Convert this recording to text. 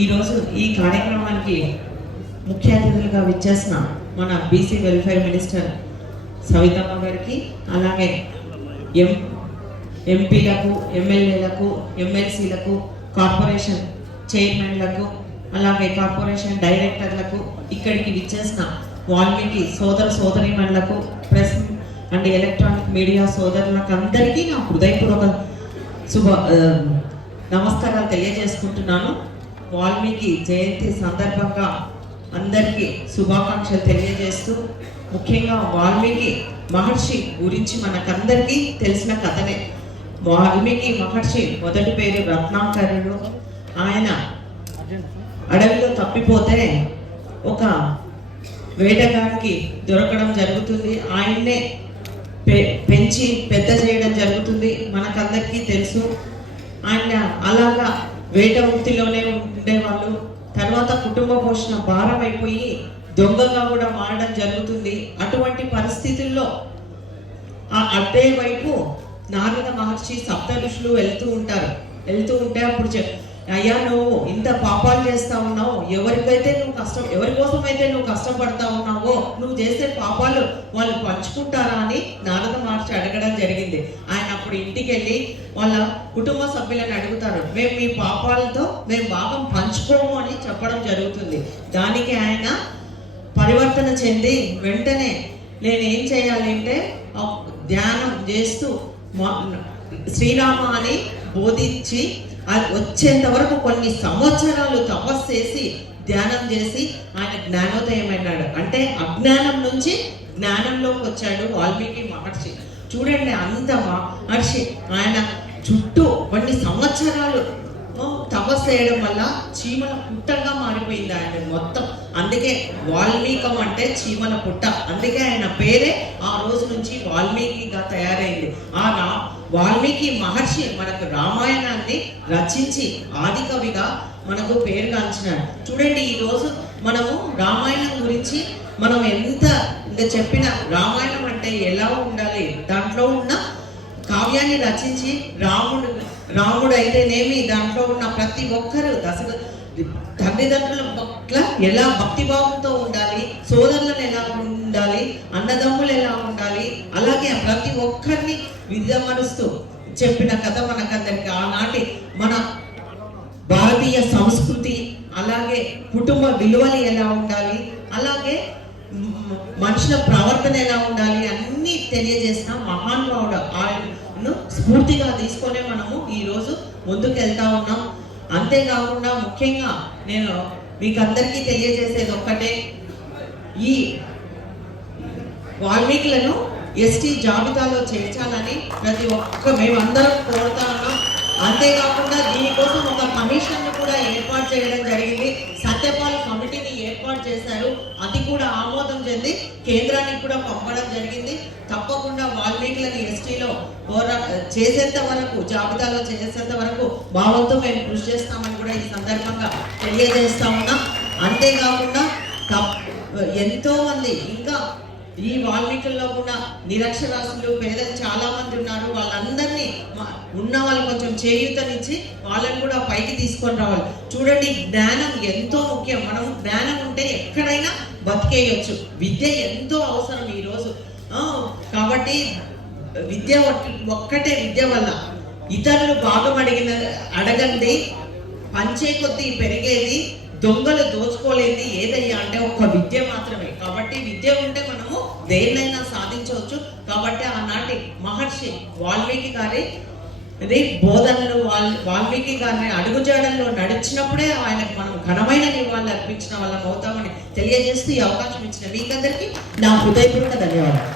ఈరోజు ఈ కార్యక్రమానికి ముఖ్య అతిథులుగా విచ్చేసిన మన బీసీ వెల్ఫేర్ మినిస్టర్ సవితమ్మ గారికి అలాగే ఎం ఎంపీలకు ఎమ్మెల్యేలకు ఎమ్మెల్సీలకు కార్పొరేషన్ చైర్మన్లకు అలాగే కార్పొరేషన్ డైరెక్టర్లకు ఇక్కడికి విచ్చేసిన వాల్మీకి సోదర సోదరిమణులకు ప్రెస్ అండ్ ఎలక్ట్రానిక్ మీడియా సోదరులకు అందరికీ నా హృదయపూర్వక శుభ నమస్కారాలు తెలియజేసుకుంటున్నాను. వాల్మీకి జయంతి సందర్భంగా అందరికీ శుభాకాంక్షలు తెలియజేస్తూ ముఖ్యంగా వాల్మీకి మహర్షి గురించి మనకందరికీ తెలిసిన కథనే. వాల్మీకి మహర్షి మొదటి పేరు రత్నాకరుడు. ఆయన అడవిలో తప్పిపోతే ఒక వేటగాడికి దొరకడం జరుగుతుంది. ఆయన్నే పె- పెంచి పెద్ద చేయడం జరుగుతుంది. మనకందరికీ తెలుసు. ఆయన అలాగా వేట వృత్తిలోనే ఉండేవాళ్ళు తర్వాత కుటుంబ పోషణ భారం అయిపోయి దొంగగా కూడా మారడం జరుగుతుంది. అటువంటి పరిస్థితుల్లో ఆ అడ్డే వైపు నారద మహర్షి సప్త ఋషులు వెళ్తూ ఉంటారు. వెళ్తూ ఉంటే అప్పుడు చెప్ అయ్యా నువ్వు ఇంత పాపాలు చేస్తా ఉన్నావు. ఎవరికైతే నువ్వు కష్టం ఎవరి కోసం అయితే నువ్వు కష్టపడతా ఉన్నావో నువ్వు చేసే పాపాలు వాళ్ళు పంచుకుంటారా అని నారద మహర్షి అడగడం జరిగింది. ఆయన అప్పుడు ఇంటికి వెళ్ళి వాళ్ళ కుటుంబ సభ్యులను అడుగుతారు మేము మీ పాపాలతో మేము భాగం పంచుకోము అని చెప్పడం జరుగుతుంది. దానికి ఆయన పరివర్తన చెంది వెంటనే నేను ఏం చేయాలి అంటే ధ్యానం చేస్తూ శ్రీరామ అని బోధించి వచ్చేంత వరకు కొన్ని సంవత్సరాలు తపస్సు చేసి ధ్యానం చేసి ఆయన జ్ఞానోదయమైనాడు అంటే అజ్ఞానం నుంచి జ్ఞానంలోకి వచ్చాడు వాల్మీకి మహర్షి. చూడండి అంత మహర్షి ఆయన చుట్టూ కొన్ని సంవత్సరాలు తపస్సు చేయడం వల్ల చీమల పుట్టగా మారిపోయింది ఆయన మొత్తం. అందుకే వాల్మీకం అంటే చీమల పుట్ట. అందుకే ఆయన పేరే ఆ రోజు నుంచి వాల్మీకిగా తయారైంది. ఆ వాల్మీకి మహర్షి మనకు రామాయణాన్ని రచించి ఆది కవిగా మనకు పేరుగాంచినాడు చూడండి ఈరోజు మనము రామాయణం గురించి మనం ఎంత ఇంకా చెప్పిన రామాయణం అంటే ఎలా ఉండాలి దాంట్లో ఉన్న కావ్యాన్ని రచించి రాముడు రాముడు అయితేనేమి దాంట్లో ఉన్న ప్రతి ఒక్కరు దశ తల్లిదండ్రుల పట్ల ఎలా భక్తిభావంతో ఉండాలి సోదరులను ఎలా ఉండాలి అన్నదమ్ములు ఎలా ఉండాలి అలాగే ప్రతి ఒక్కరిని విధమరుస్తూ చెప్పిన కథ మనకందరికి ఆనాటి మన భారతీయ సంస్కృతి అలాగే కుటుంబ విలువలు ఎలా ఉండాలి అలాగే మనుషుల ప్రవర్తన ఎలా ఉండాలి అన్నీ తెలియజేసిన మహానుభావుడు ఆయనను స్ఫూర్తిగా తీసుకొనే మనము ఈరోజు ముందుకు వెళ్తా ఉన్నాం. అంతేకాకుండా ముఖ్యంగా నేను మీకు అందరికీ తెలియజేసేది ఒక్కటే ఈ వాల్మీకులను ఎస్టీ జాబితాలో చేర్చాలని ప్రతి ఒక్క మేమందరం కోరుతా ఉన్నాం. అంతేకాకుండా దీనికోసం ఒక కమిషన్ కూడా ఏర్పాటు చేయడం జరిగింది. సత్యపాల్ కమిటీని ఏర్పాటు చేశారు. అది కూడా ఆమోదం చెంది కేంద్రానికి కూడా పంపడం జరిగింది. తప్పకుండా వాల్మీకులను ఎస్టీలో పోరా చేసేంత వరకు జాబితాలో చేసేంత వరకు భావంతో మేము కృషి చేస్తామని కూడా ఈ సందర్భంగా తెలియజేస్తా ఉన్నాం. అంతేకాకుండా ఎంతో మంది ఇంకా ఈ వాల్మీకుల్లో కూడా నిరక్షరాస్యులు పేదలు చాలా మంది ఉన్నారు. వాళ్ళందరినీ ఉన్న వాళ్ళు కొంచెం చేయూతనిచ్చి వాళ్ళని కూడా పైకి తీసుకొని రావాలి. చూడండి జ్ఞానం ఎంతో ముఖ్యం. మనం జ్ఞానం ఉంటే ఎక్కడైనా బతికేయొచ్చు. విద్య ఎంతో అవసరం ఈరోజు. కాబట్టి విద్య ఒక్క- ఒక్కటే విద్య వల్ల. ఇతరులు భాగం అడిగిన అడగండి. పంచే కొద్దీ పెరిగేది దొంగలు దోచుకోలేది ఏదయ్యా అంటే ఒక్క విద్య మాత్రమే. కాబట్టి దేన్నైనా సాధించవచ్చు. కాబట్టి ఆనాటి మహర్షి వాల్మీకి గారి ఇది బోధనలు వాల్ వాల్మీకి గారిని అడుగుజాడల్లో నడిచినప్పుడే ఆయనకు మనం ఘనమైన నివాళులు అర్పించిన వాళ్ళం అవుతామని తెలియజేస్తూ ఈ అవకాశం ఇచ్చిన మీకందరికీ నా హృదయపూర్వక ధన్యవాదాలు.